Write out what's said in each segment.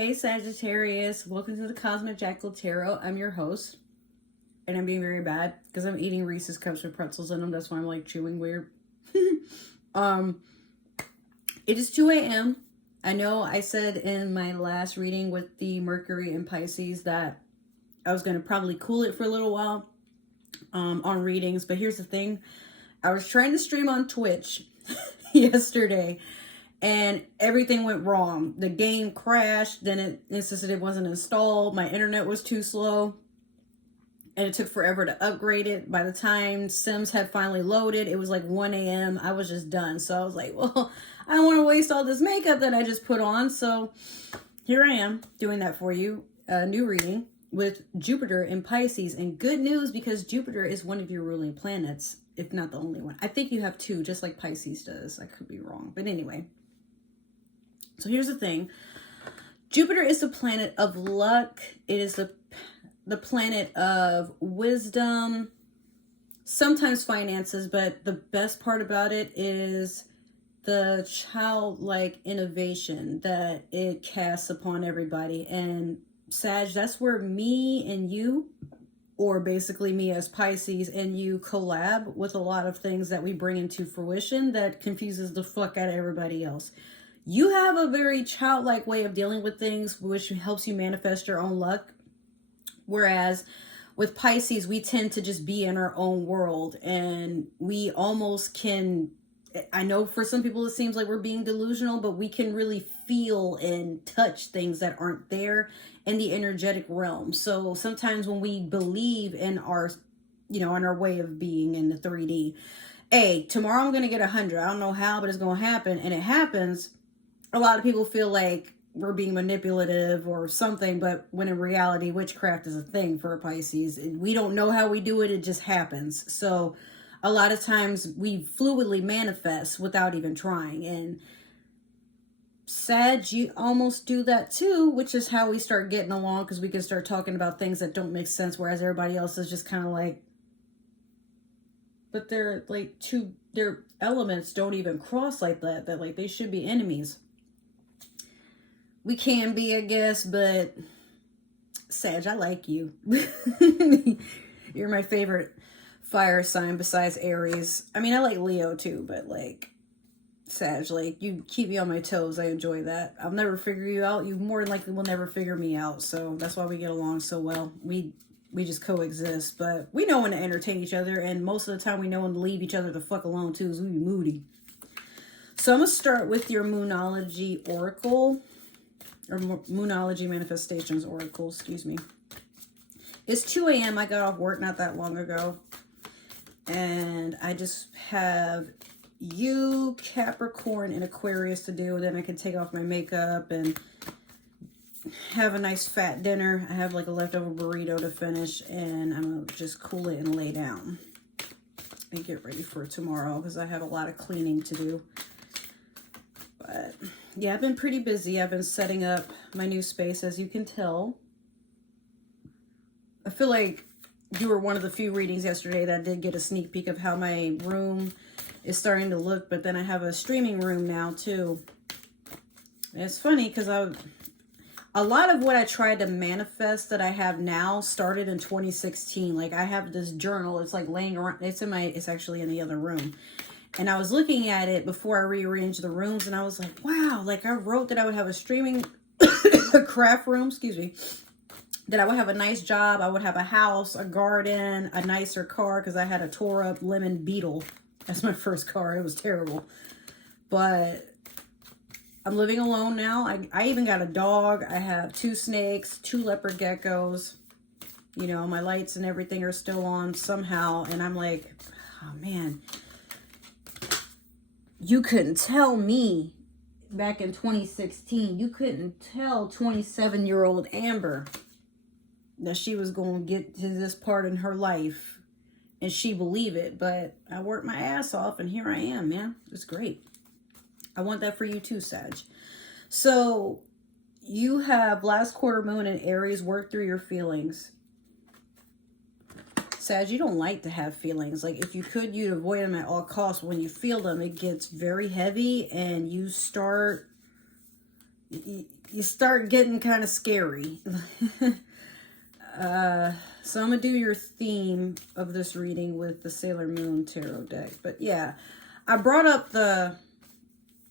Hey Sagittarius, welcome to the Cosmic Jackal Tarot. I'm your host, and I'm being very bad because I'm eating Reese's Cups with pretzels in them. That's why I'm like chewing weird. It is 2 a.m. I know I said in my last reading with the Mercury and Pisces that I was going to probably cool it for a little while on readings, but here's the thing. I was trying to stream on Twitch yesterday, and everything went wrong. The game crashed, then it insisted it wasn't installed. My internet was too slow, and it took forever to upgrade it. By the time Sims had finally loaded, it was like 1 a.m. I was just done. So I was like, well, I don't want to waste all this makeup that I just put on. So here I am doing that for you. A new reading with Jupiter in Pisces. And good news, because Jupiter is one of your ruling planets, if not the only one. I think you have two, just like Pisces does. I could be wrong. But anyway. So here's the thing. Jupiter is the planet of luck. It is the planet of wisdom, sometimes finances, but the best part about it is the childlike innovation that it casts upon everybody. And Sag, that's where me and you, or basically me as Pisces and you, collab with a lot of things that we bring into fruition that confuses the fuck out of everybody else. You have a very childlike way of dealing with things, which helps you manifest your own luck. Whereas with Pisces, we tend to just be in our own world, and we almost can, I know for some people it seems like we're being delusional, but we can really feel and touch things that aren't there in the energetic realm. So sometimes when we believe in our, in our way of being in the 3D, hey, tomorrow I'm going to get 100. I don't know how, but it's going to happen. And it happens. A lot of people feel like we're being manipulative or something, but when in reality, witchcraft is a thing for Pisces. We don't know how we do it. It just happens. So a lot of times we fluidly manifest without even trying. And Sag, you almost do that too, which is how we start getting along, because we can start talking about things that don't make sense, whereas everybody else is just kind of like, but they're like their elements don't even cross like that like they should be enemies. We can be, I guess, but Sag, I like you. You're my favorite fire sign besides Aries. I mean, I like Leo too, but like Sag, like you keep me on my toes. I enjoy that. I'll never figure you out. You more than likely will never figure me out. So that's why we get along so well. We just coexist, but we know when to entertain each other, and most of the time we know when to leave each other the fuck alone too, is we be moody. So I'm going to start with your Moonology Oracle, or Moonology Manifestations Oracle, excuse me. It's 2 a.m. I got off work not that long ago, and I just have you, Capricorn, and Aquarius to do. Then I can take off my makeup and have a nice fat dinner. I have like a leftover burrito to finish, and I'm going to just cool it and lay down and get ready for tomorrow because I have a lot of cleaning to do. But yeah, I've been pretty busy. I've been setting up my new space, as you can tell. I feel like you were one of the few readings yesterday that did get a sneak peek of how my room is starting to look, but then I have a streaming room now too. And it's funny because a lot of what I tried to manifest that I have now started in 2016. Like I have this journal, it's like laying around, it's actually in the other room. And I was looking at it before I rearranged the rooms, and I was like, wow, like I wrote that I would have a streaming craft room, excuse me, that I would have a nice job, I would have a house, a garden, a nicer car, because I had a tore up lemon Beetle. That's my first car. It was terrible. But I'm living alone now. I even got a dog. I have 2 snakes, 2 leopard geckos. You know, my lights and everything are still on somehow. And I'm like, oh man, you couldn't tell me back in 2016. You couldn't tell 27-year-old Amber that she was going to get to this part in her life. And she believed it. But I worked my ass off, and here I am, man. It's great. I want that for you too, Sag. So you have last quarter moon in Aries. Work through your feelings. Sag, you don't like to have feelings. Like if you could, you'd avoid them at all costs. When you feel them, it gets very heavy and you start you start getting kind of scary. So I'm going to do your theme of this reading with the Sailor Moon Tarot deck. But yeah, I brought up the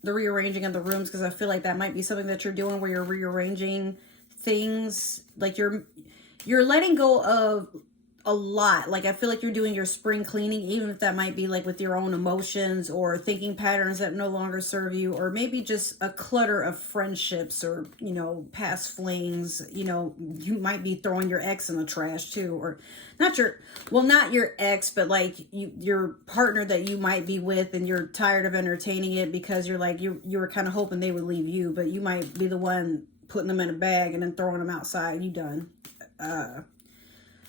rearranging of the rooms because I feel like that might be something that you're doing where you're rearranging things. Like you're letting go of a lot. Like I feel like you're doing your spring cleaning, even if that might be like with your own emotions or thinking patterns that no longer serve you, or maybe just a clutter of friendships or, you know, past flings. You know, you might be throwing your ex in the trash too, or not your ex, but like your partner that you might be with, and you're tired of entertaining it because you're like, you were kind of hoping they would leave you, but you might be the one putting them in a bag and then throwing them outside. You done.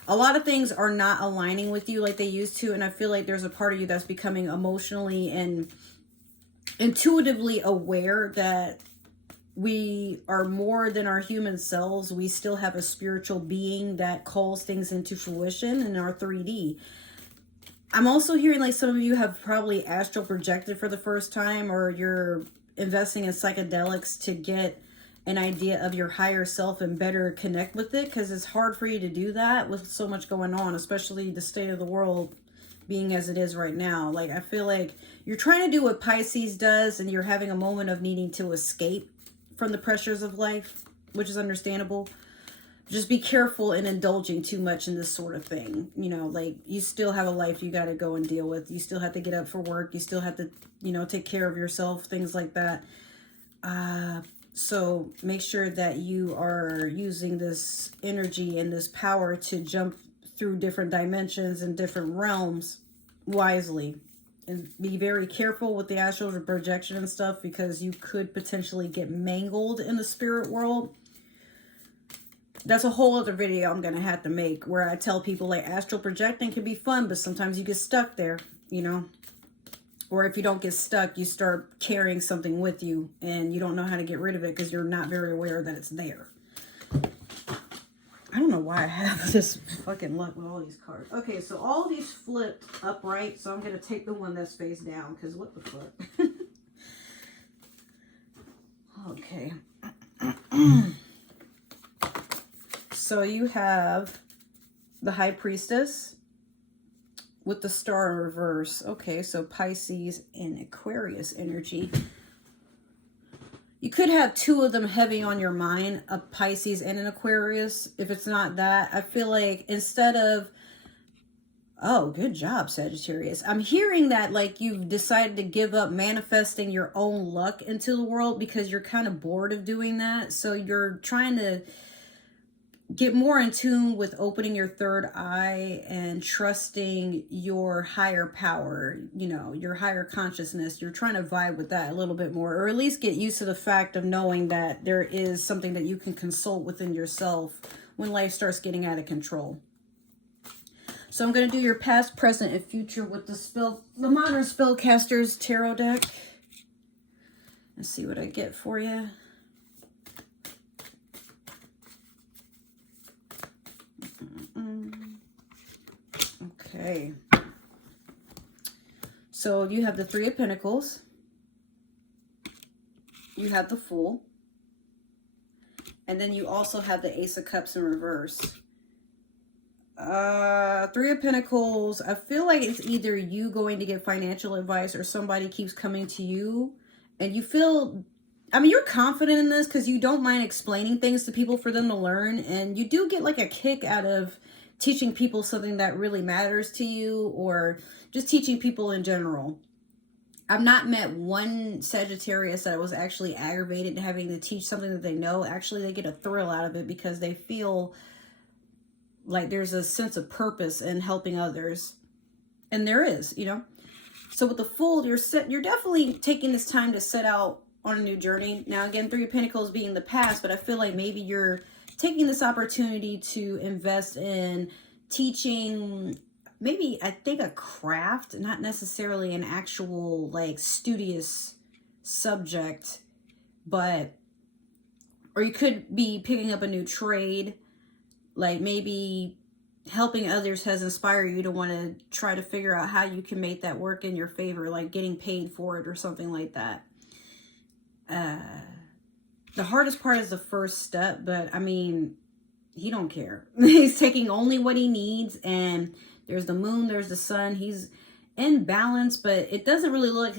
A lot of things are not aligning with you like they used to, and I feel like there's a part of you that's becoming emotionally and intuitively aware that we are more than our human selves. We still have a spiritual being that calls things into fruition in our 3D. I'm also hearing like some of you have probably astral projected for the first time, or you're investing in psychedelics to get an idea of your higher self and better connect with it, because it's hard for you to do that with so much going on, especially the state of the world being as it is right now. Like I feel like you're trying to do what Pisces does, and you're having a moment of needing to escape from the pressures of life, which is understandable. Just be careful in indulging too much in this sort of thing. You know, like you still have a life you got to go and deal with. You still have to get up for work. You still have to, you know, take care of yourself, things like that. So make sure that you are using this energy and this power to jump through different dimensions and different realms wisely. And be very careful with the astral projection and stuff, because you could potentially get mangled in the spirit world. That's a whole other video I'm going to have to make, where I tell people like astral projecting can be fun, but sometimes you get stuck there, you know. Or if you don't get stuck, you start carrying something with you and you don't know how to get rid of it because you're not very aware that it's there. I don't know why I have this fucking luck with all these cards. Okay, so all these flipped upright, so I'm going to take the one that's face down, because what the fuck? Okay. So you have the High Priestess with the Star in reverse. Okay, so Pisces and Aquarius energy. You could have two of them heavy on your mind, a Pisces and an Aquarius. If it's not that, I feel like instead of, oh, good job, Sagittarius. I'm hearing that like you've decided to give up manifesting your own luck into the world because you're kind of bored of doing that. So you're trying to get more in tune with opening your third eye and trusting your higher power, you know, your higher consciousness. You're trying to vibe with that a little bit more, or at least get used to the fact of knowing that there is something that you can consult within yourself when life starts getting out of control. So I'm going to do your past, present, and future with the Modern Spellcasters Tarot deck. Let's see what I get for you. Okay. So you have the Three of Pentacles. You have the Fool. And then you also have the Ace of Cups in reverse. Three of Pentacles, I feel like it's either you going to get financial advice or somebody keeps coming to you and you feel, I mean, you're confident in this because you don't mind explaining things to people for them to learn, and you do get like a kick out of teaching people something that really matters to you, or just teaching people in general. I've not met one Sagittarius that was actually aggravated having to teach something that they know. Actually, they get a thrill out of it because they feel like there's a sense of purpose in helping others. And there is, you know. So with the Fool, you're definitely taking this time to set out on a new journey. Now, again, Three of Pentacles being the past, but I feel like maybe you're taking this opportunity to invest in teaching, maybe I think a craft, not necessarily an actual like studious subject, but, or you could be picking up a new trade, like maybe helping others has inspired you to want to try to figure out how you can make that work in your favor, like getting paid for it or something like that. the hardest part is the first step, but I mean, he don't care. He's taking only what he needs, and there's the moon, there's the sun. He's in balance, but it doesn't really look,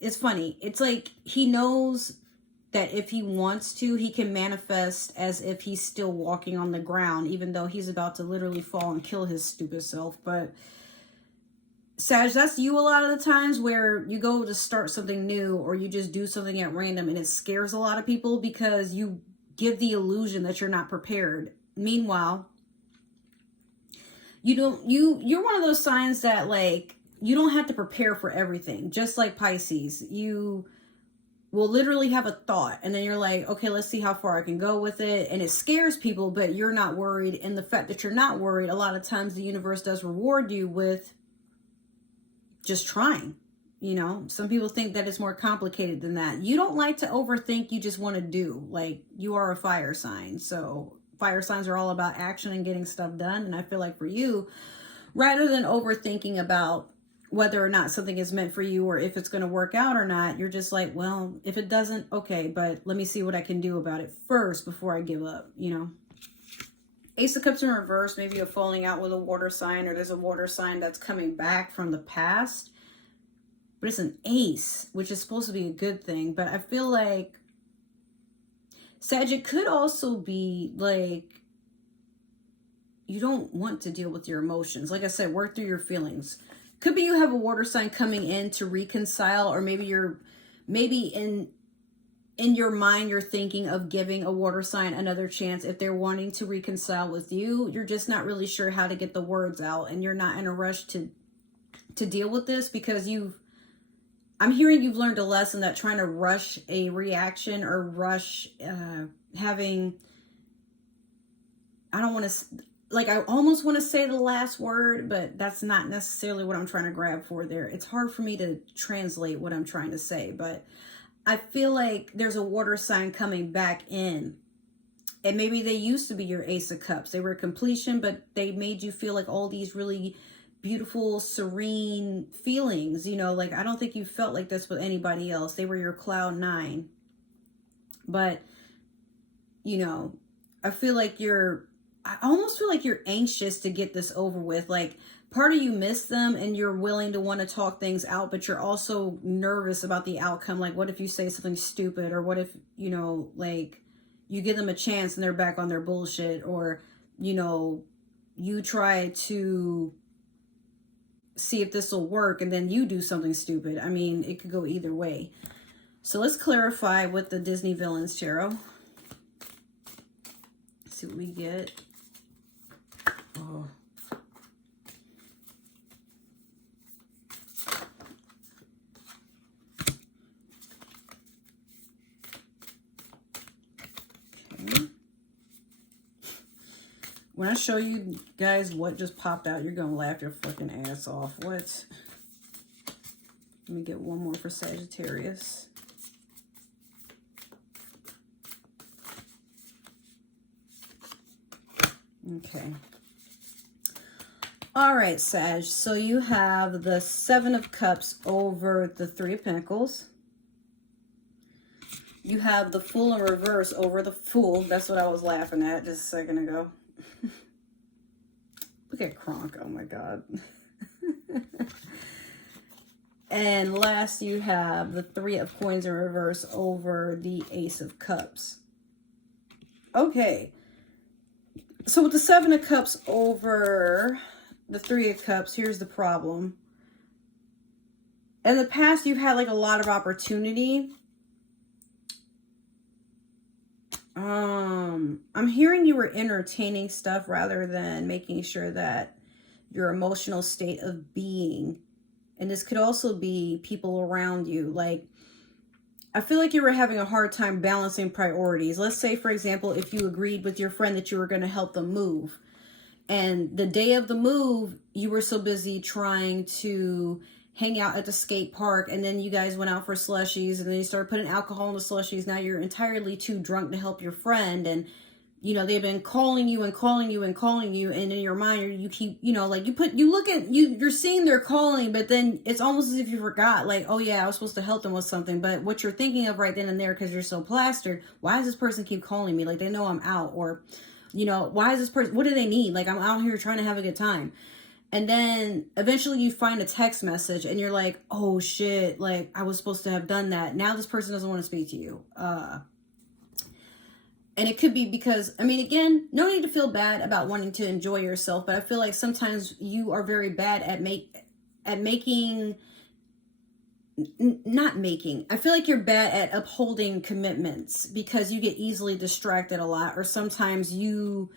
it's funny. It's like he knows that if he wants to, he can manifest as if he's still walking on the ground, even though he's about to literally fall and kill his stupid self. But Sag, that's you a lot of the times, where you go to start something new, or you just do something at random and it scares a lot of people because you give the illusion that you're not prepared. Meanwhile, you're one of those signs that, like, you don't have to prepare for everything. Just like Pisces, you will literally have a thought and then you're like, okay, let's see how far I can go with it. And it scares people, but you're not worried. And the fact that you're not worried, a lot of times the universe does reward you with just trying. You know, some people think that it's more complicated than that. You don't like to overthink. You just want to do. Like, you are a fire sign. So fire signs are all about action and getting stuff done. And I feel like for you, rather than overthinking about whether or not something is meant for you or if it's going to work out or not, you're just like, well, if it doesn't, okay, but let me see what I can do about it first before I give up, you know. Ace of Cups in reverse, maybe you're falling out with a water sign, or there's a water sign that's coming back from the past. But it's an ace, which is supposed to be a good thing. But I feel like, Sag, it could also be like you don't want to deal with your emotions. Like I said, work through your feelings. Could be you have a water sign coming in to reconcile, or maybe in your mind you're thinking of giving a water sign another chance if they're wanting to reconcile with you. You're just not really sure how to get the words out, and you're not in a rush to deal with this because I'm hearing you've learned a lesson that trying to rush a reaction or rush having, I don't want to, like, I almost want to say the last word, but that's not necessarily what I'm trying to grab for there. It's hard for me to translate what I'm trying to say, but I feel like there's a water sign coming back in. And maybe they used to be your Ace of Cups. They were completion, but they made you feel like all these really beautiful, serene feelings. You know, like, I don't think you felt like this with anybody else. They were your cloud 9. But, you know, I almost feel like you're anxious to get this over with. Like, part of you miss them and you're willing to want to talk things out, but you're also nervous about the outcome. Like, what if you say something stupid? Or what if, you know, like, you give them a chance and they're back on their bullshit? Or, you know, you try to see if this will work and then you do something stupid. I mean, it could go either way. So let's clarify with the Disney Villains Tarot. Let's see what we get. Oh. Okay. When I show you guys what just popped out, you're going to laugh your fucking ass off. What? Let me get one more for Sagittarius. Okay. All right, Sag. So you have the 7 of Cups over the 3 of Pentacles. You have the Fool in reverse over the Fool. That's what I was laughing at just a second ago. Look at Kronk. Oh my God. And last, you have the 3 of Coins in reverse over the Ace of Cups. Okay. So with the 7 of Cups over the 3 of Cups, here's the problem. In the past, you've had like a lot of opportunity. I'm hearing you were entertaining stuff rather than making sure that your emotional state of being, and this could also be people around you. Like, I feel like you were having a hard time balancing priorities. Let's say, for example, if you agreed with your friend that you were going to help them move, and the day of the move, you were so busy trying to hang out at the skate park, and then you guys went out for slushies, and then you started putting alcohol in the slushies. Now you're entirely too drunk to help your friend, and you know, they've been calling you and calling you and calling you, and in your mind you keep, you know, like you're seeing they're calling, but then it's almost as if you forgot, like, oh yeah, I was supposed to help them with something. But what you're thinking of right then and there, because you're so plastered, why does this person keep calling me? Like, they know I'm out. Or, you know, why is this person, what do they need? Like, I'm out here trying to have a good time. And then eventually you find a text message and you're like, oh shit, like I was supposed to have done that. Now this person doesn't want to speak to you. And it could be because, I mean, again, no need to feel bad about wanting to enjoy yourself, but I feel like sometimes you are very bad at I feel like you're bad at upholding commitments because you get easily distracted a lot, or sometimes you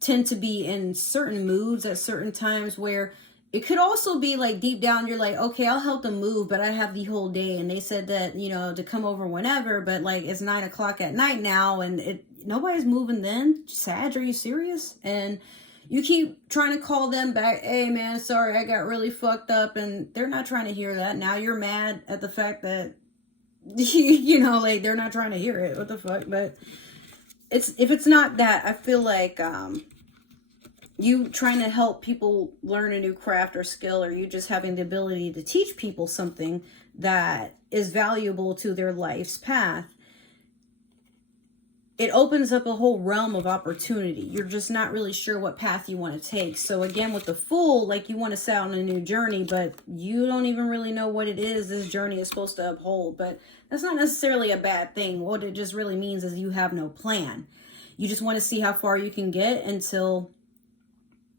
tend to be in certain moods at certain times where it could also be like deep down you're like, okay, I'll help them move, but I have the whole day, and they said that, you know, to come over whenever, but like it's 9 o'clock at night now and nobody's moving then. Sag, are you serious? And you keep trying to call them back, hey man, sorry, I got really fucked up, and they're not trying to hear that. Now you're mad at the fact that you know, like they're not trying to hear it. What the fuck? But if it's not that, I feel like you trying to help people learn a new craft or skill, or you just having the ability to teach people something that is valuable to their life's path, it opens up a whole realm of opportunity. You're just not really sure what path you want to take. So again, with the Fool, like you want to set on a new journey, but you don't even really know what it is this journey is supposed to uphold. But that's not necessarily a bad thing. What it just really means is you have no plan. You just want to see how far you can get until,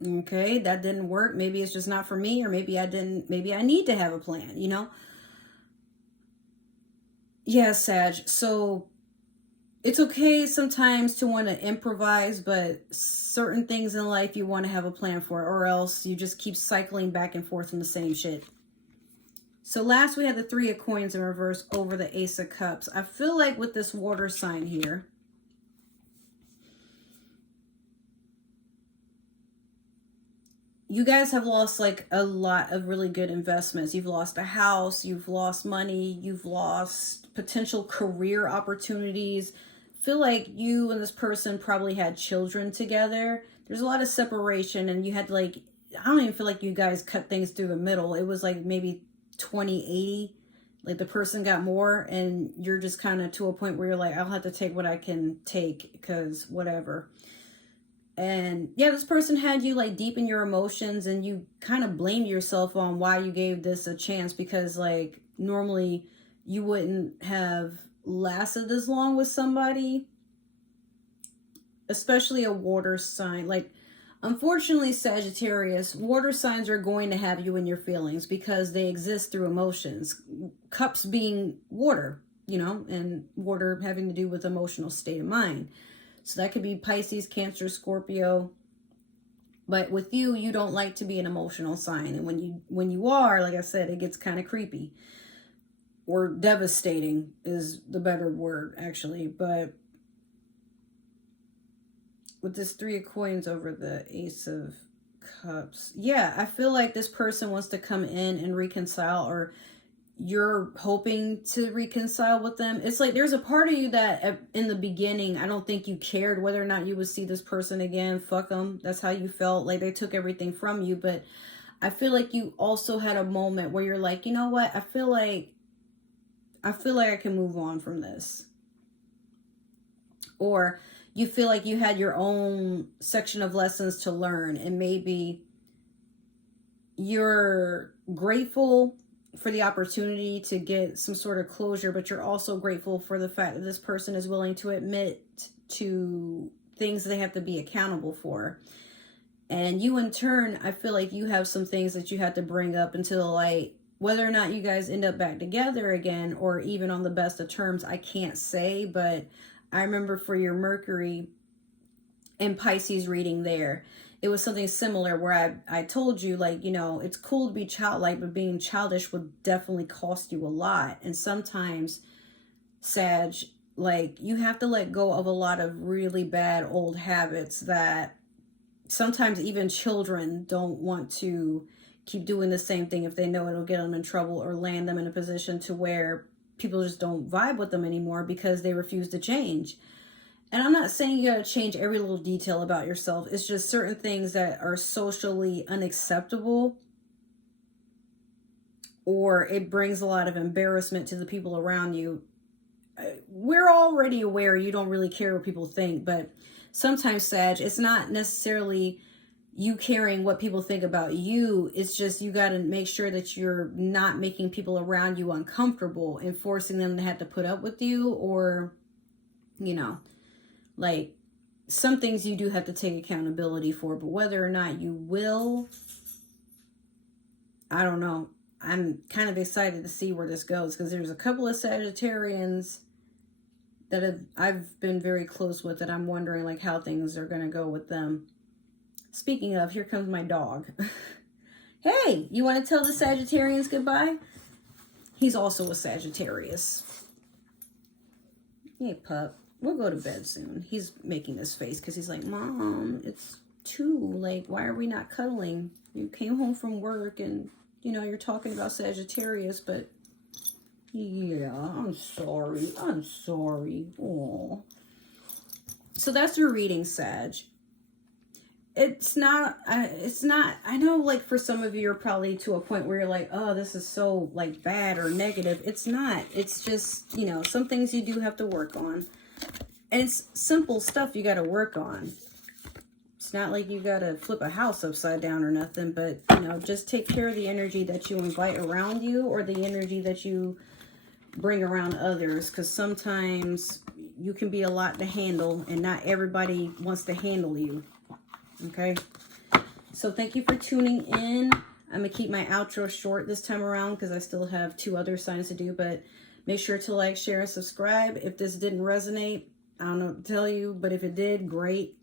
okay, that didn't work. Maybe it's just not for me, or maybe I need to have a plan, you know? Yeah, Sag. So it's okay sometimes to want to improvise, but certain things in life you want to have a plan for, or else you just keep cycling back and forth from the same shit. So last we had the 3 of Coins in reverse over the Ace of Cups. I feel like with this water sign here, you guys have lost like a lot of really good investments. You've lost a house, you've lost money, you've lost potential career opportunities. Feel like you and this person probably had children together. There's a lot of separation, and you had like, I don't even feel like you guys cut things through the middle. It was like maybe 20-80. Like the person got more, and you're just kind of to a point where you're like, I'll have to take what I can take because whatever. And yeah, this person had you like deep in your emotions, and you kind of blamed yourself on why you gave this a chance, because like normally you wouldn't have lasted this long with somebody, especially a water sign. Like, unfortunately, Sagittarius, water signs are going to have you in your feelings because they exist through emotions. Cups being water, you know, and water having to do with emotional state of mind. So that could be Pisces, Cancer, Scorpio. But with you, you don't like to be an emotional sign. And when you are, like I said, it gets kind of creepy. Or devastating is the better word, actually. But with this 3 of Coins over the Ace of Cups, yeah, I feel like this person wants to come in and reconcile, or you're hoping to reconcile with them. It's like there's a part of you that in the beginning, I don't think you cared whether or not you would see this person again. Fuck them. That's how you felt. Like they took everything from you. But I feel like you also had a moment where you're like, you know what? I feel like I can move on from this. Or you feel like you had your own section of lessons to learn, and maybe you're grateful for the opportunity to get some sort of closure, but you're also grateful for the fact that this person is willing to admit to things they have to be accountable for. And you in turn, I feel like you have some things that you have to bring up into the light. Whether or not you guys end up back together again, or even on the best of terms, I can't say. But I remember for your Mercury and Pisces reading there, it was something similar where I told you, like, you know, it's cool to be childlike, but being childish would definitely cost you a lot. And sometimes, Sag, like, you have to let go of a lot of really bad old habits that sometimes even children don't want to keep doing the same thing if they know it'll get them in trouble or land them in a position to where people just don't vibe with them anymore because they refuse to change. And I'm not saying you got to change every little detail about yourself. It's just certain things that are socially unacceptable, or it brings a lot of embarrassment to the people around you. We're already aware you don't really care what people think, but sometimes, Sag, it's not necessarily you caring what people think about you. It's just you got to make sure that you're not making people around you uncomfortable and forcing them to have to put up with you, or, you know, like, some things you do have to take accountability for, but whether or not you will, I don't know. I'm kind of excited to see where this goes, because there's a couple of Sagittarians that I've been very close with, that I'm wondering like how things are going to go with them. Speaking of, here comes my dog. Hey, you want to tell the Sagittarians goodbye? He's also a Sagittarius. Hey, pup. We'll go to bed soon. He's making this face because he's like, Mom, it's 2. Like, why are we not cuddling? You came home from work and, you know, you're talking about Sagittarius, but yeah, I'm sorry. I'm sorry. Aw. So that's your reading, Sag. It's not, I know, like, for some of you are probably to a point where you're like, oh, this is so, like, bad or negative. It's not. It's just, you know, some things you do have to work on. And it's simple stuff you got to work on. It's not like you got to flip a house upside down or nothing, but, you know, just take care of the energy that you invite around you, or the energy that you bring around others, because sometimes you can be a lot to handle and not everybody wants to handle you. Okay? So thank you for tuning in. I'm going to keep my outro short this time around because I still have 2 other signs to do, but make sure to like, share, and subscribe. If this didn't resonate, I don't know what to tell you, but if it did, great.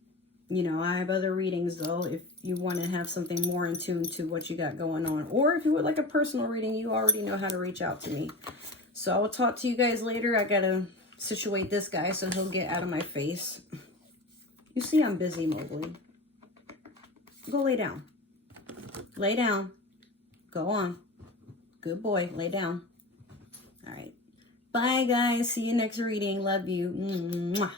You know, I have other readings, though, if you want to have something more in tune to what you got going on. Or if you would like a personal reading, you already know how to reach out to me. So I will talk to you guys later. I got to situate this guy so he'll get out of my face. You see I'm busy, Mowgli. Go lay down. Lay down. Go on. Good boy. Lay down. All right. Bye, guys. See you next reading. Love you. Mwah.